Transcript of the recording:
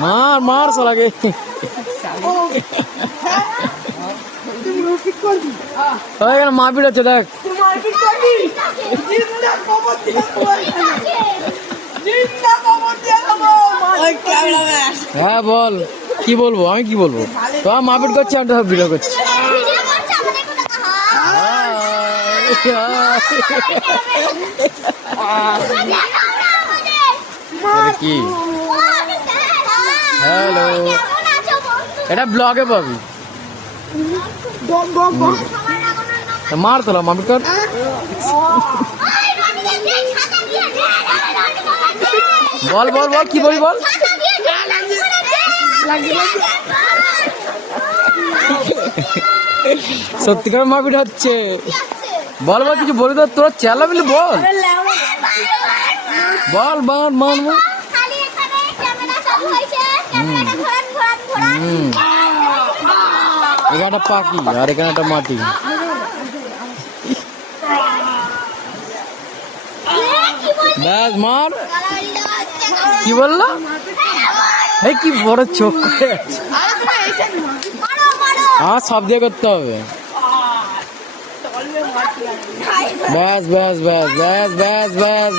मार मार साला के मारपीट হচ্ছে দেখ হ্যাঁ বল কি বলবো আমি কি বলবো তো মারপিট করছি আমি তো ভিডিও করছি কি হ্যালো এটা ব্লগে পাবি মার তোলা মারপিট কর বল বল বল কি বলি বল সত্যিকার মারপিট হচ্ছে বল বল কিছু বলি তো তোরা চেল্লাবি বল বল বল মান এখানে পাখি আর এখানে একটা মাটি ব্যাস মার কি বললো এই কি বড় চোখ করে আছে হ্যাঁ সব দিয়ে করতে হবে ব্যাস ব্যাস ব্যাস ব্যাস ব্যাস ব্যাস